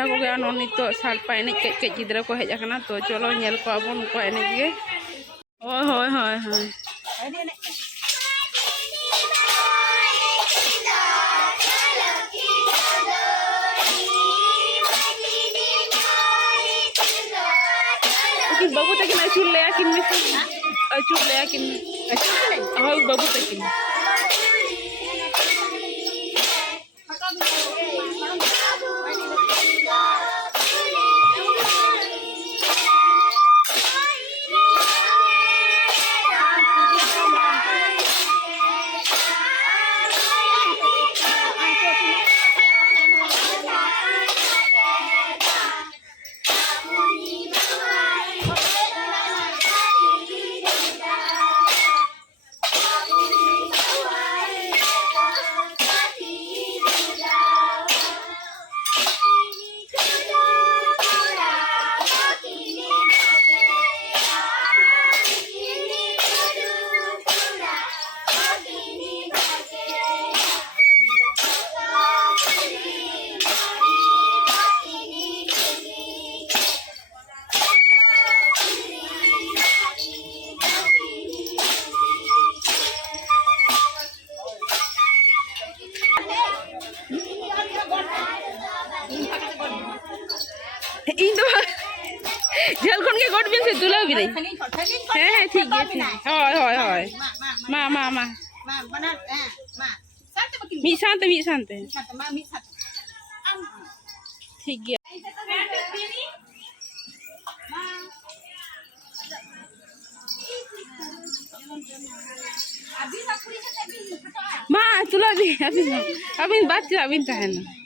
बया को गया नो नितो सालपा एने के गिद्रा को हेज आकना तो चलो नेल को आबो नुको एने गे ओय होय होय होय बाबू तक अचूर ले किन में अचूर ले किन हाँ बाबू तक झल खन के गोट बिन से तुला भी नहीं है ठीक है होय होय होय मा मा मा बना मी शांत ठीक है मा तुला भी अभी बात अभी तहन